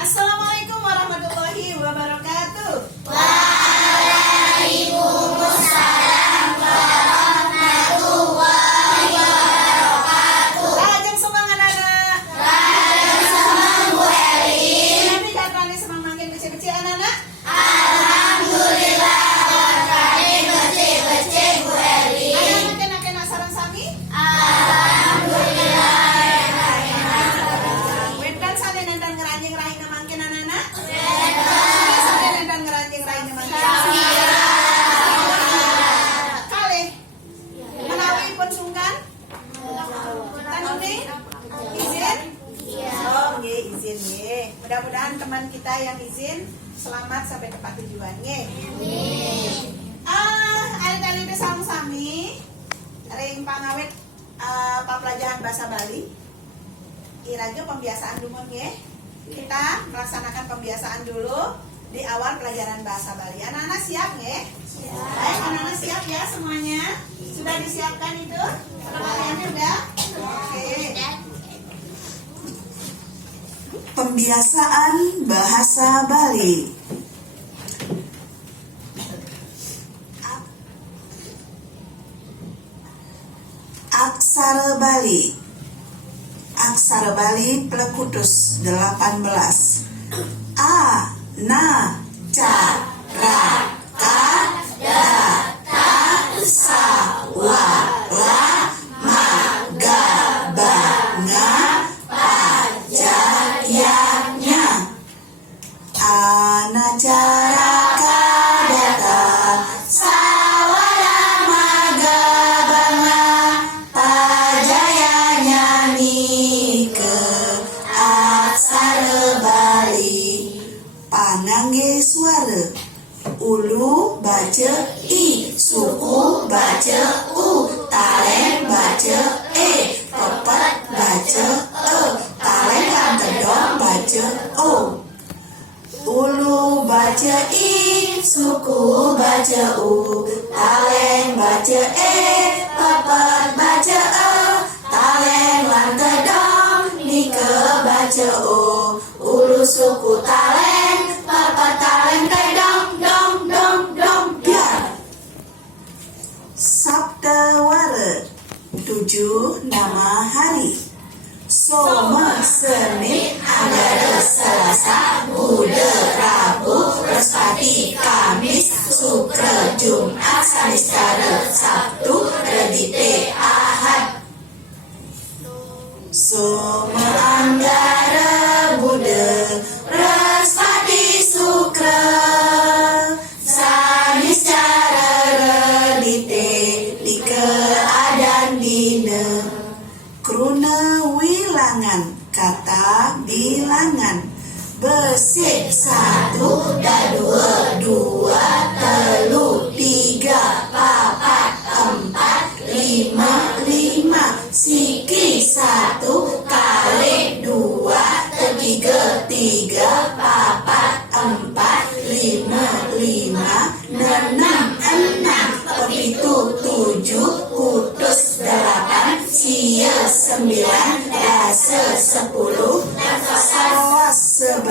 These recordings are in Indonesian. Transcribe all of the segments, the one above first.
Assalamualaikum warahmatullahi wabarakatuh. Waalaikumsalam warahmatullahi wabarakatuh. Lajeng semang anak-anak. Lajeng semang Bu Eli. Nabi datang semang makin kecil-kecil anak-anak. Alhamdulillah berkali becik-becik Bu Eli. Anak-anak kena sarang sami. Alhamdulillah. Wedan sane nendang ngeranjing rahing namangkin anak-anak. Wedan. Sane nendang ngeranjing rahing namangkin. Kalih. Menawi pun sungkan. Tanuni izin. Oh, nggih, izin nggih. Mudah-mudahan teman kita yang izin selamat sampai tempat tujuan nggih. Ari-ari teh sami ring pangawit papelajaran bahasa Bali. Iraga pembiasaan dulu nggih. Kita melaksanakan pembiasaan dulu di awal pelajaran bahasa Bali. Anak-anak siap nggih? Siap. Baik, anak-anak siap ya semuanya? Sudah disiapkan itu? Perhatiannya udah? Oke. Pembiasaan bahasa Bali. Aksara Bali. Aksara Bali Plekutus 18. A, na, ca, ra, ka, da, ta, sa, wa, la, ma, ga, ba, nga, pa, ja, ya, nya. Anacara kadata sawara maga banga pajayanya nike aksara Bali. Panangge suara. Ulu baca I, suku baca U, taleng baca E, pepet baca E, taleng kantedong baca O. Ulu baca I, suku baca U, taleng baca E, pepet baca E, taleng kantedong nike baca O. Ulu suku taleng, pepet taleng tedong dong dong dong biar. Sabda Wara. 7 nama hari. Soma, Senin, Anggara, Selasa, Buda, Rabu, Bresepati, Kamis, Sukra, Jumat, Sanistara, Sabtu, Redite, Ahad. Soma, Anggara, Buda, Bresepati, Sukra, Sanistara, Redite, Dike, Adan, Dina. Kruna wilangan, kata bilangan. Besik 1, dan 2, 2, telu, 3, 4, 4, 5, 5. Siki 1, kali 2, 3, 3, 4, 4, 5, 5, 6, 6, Pepitu 7, kutus 8, sia 9, dasa 10, sawas 11,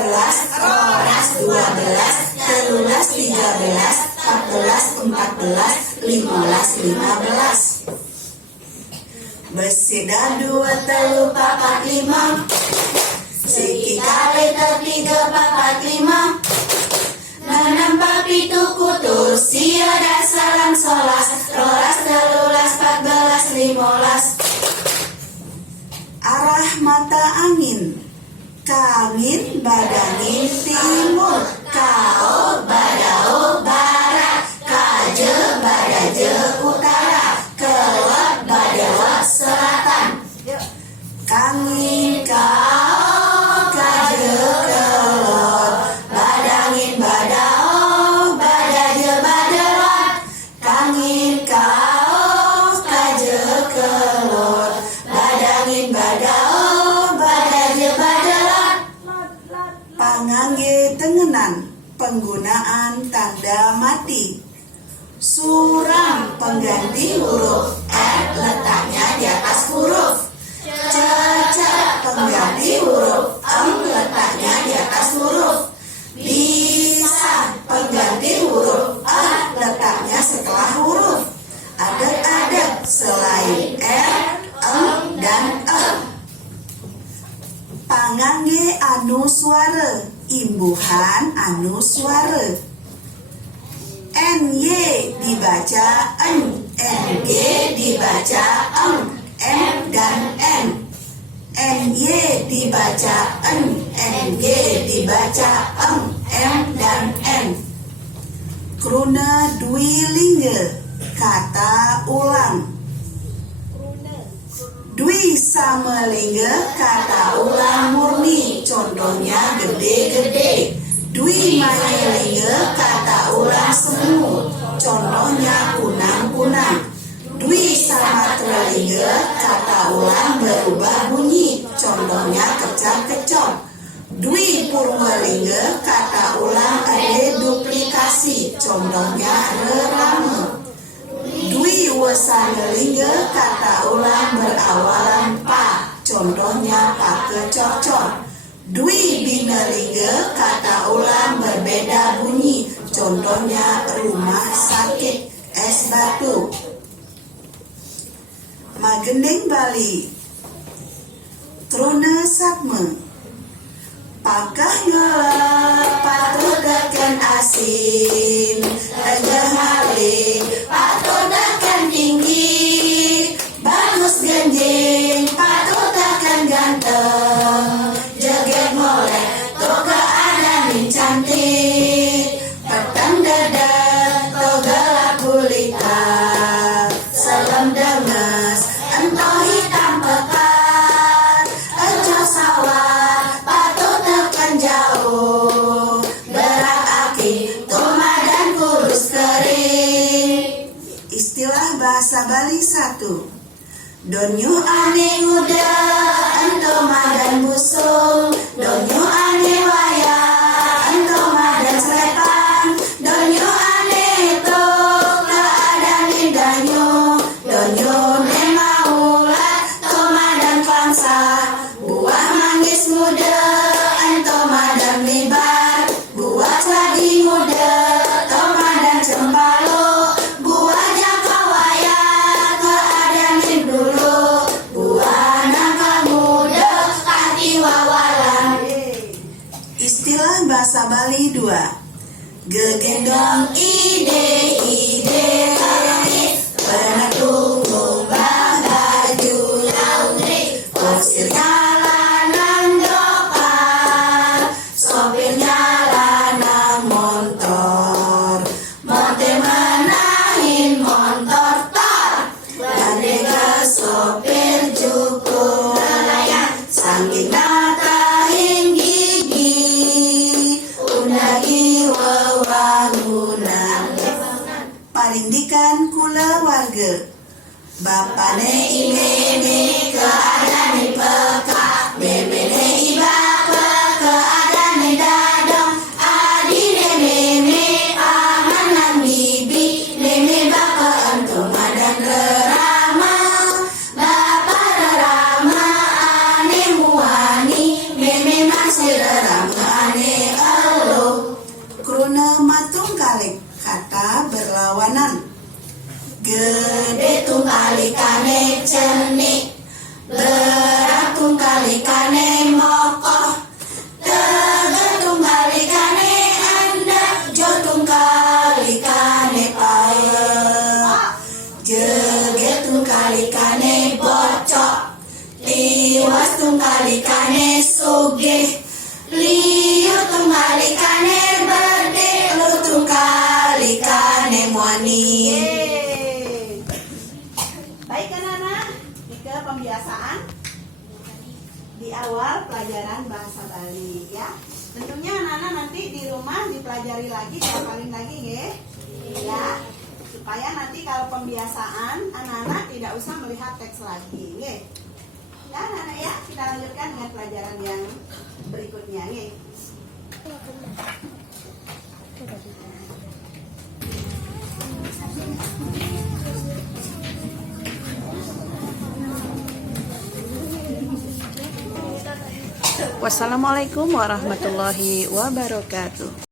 roras 12, telulas 13, 14, 14, 15, 15. Besida 2, telu, 4, 5. Siki kali 3, 4, 5. Nanam papitu kutus, sia dasalan solas, rolas telulas 14, 15. Arah mata angin. Kamin badangin timur, kao badao barat, kaje badaje utara, kelot badawa selatan. Kangin kao kaje kelot Pangangge tengenan penggunaan tanda mati. Suram pengganti huruf R letaknya di atas huruf. Cecek pengganti huruf letaknya di atas huruf. Bisa pengganti huruf letaknya setelah huruf. Adek-adek selain R, dan Pangangge anu suara, imbuhan anu suara. NY dibaca en, NG dibaca M dan N. NY dibaca en, NG dibaca M dan N. Kruna dwilingga, kata ulang. Dwi samelingga, kata ulang murni, contohnya gede-gede. Dwi manilingga, kata ulang semu, contohnya kunang-kunang. Dwi samatralingga, kata ulang berubah bunyi, contohnya kecap-kecop. Dwi purwalingga, kata ulang ada duplikasi, contohnya rerame. Dwi wasanelingga, kata ulang berawalan pa, contohnya pakecocor. Dwi binelingga, kata ulang berbeda bunyi, contohnya rumah sakit, es batu. Magendeng Bali, truna satme, pakah ngelak patut deken asin, tengah maling patut deken tinggi, bagus genjing patut deken ganteng, joget molek toga adanin cantik, petang dadak toga lapulita, salam denges entah hitam pekat, ejo sawah patut tekan jauh, berak aki tomadan kurus kering. Istilah bahasa Bali 1. Donyu ane nguda entomadan busung, donyu ane waya entomadan selepan, donyu ane tok keadanin danyu, donyu ne maulat tomadan pangsa, buah manggis muda entomadan libat, buah seladi muda tomadan cempalo, buah jakawaya keadanin dulu, buah nangka muda kati wawalan. Istilah bahasa Bali 2. Gegendong ide-ide, pernah tunggu baju laundry, posirnya lanang dokar, sopirnya lanang motor, monte menahin motor tor, gande ke sopir cukup, sangking natahin gigi, undagi wewangunan. Parindikan kula warga, bapane imene keadaan peka, memene ibapa keadaan dadong, adine meme amanan bibi, meme bapa entomadan rerama, bapa rerama ane muani, meme masih rerama ane elo. Kruna matung kalik, kata berlawanan. Gede tungkalikane cenik, berat tungkalikane mokoh, tegar tungkalikane andak, jo tungkalikane paeh, jeget tungkalikane bocok, liwas tungkalikane sugih, liu tungkalikane berde, lu tungkalikane muani. Baik anak-anak, ke pembiasaan di awal pelajaran bahasa Bali ya. Tentunya anak-anak nanti di rumah dipelajari lagi, dihafalin lagi ya. Supaya nanti kalau pembiasaan anak-anak tidak usah melihat teks lagi ya. Ya anak-anak ya, kita lanjutkan dengan pelajaran yang berikutnya Wassalamualaikum warahmatullahi wabarakatuh.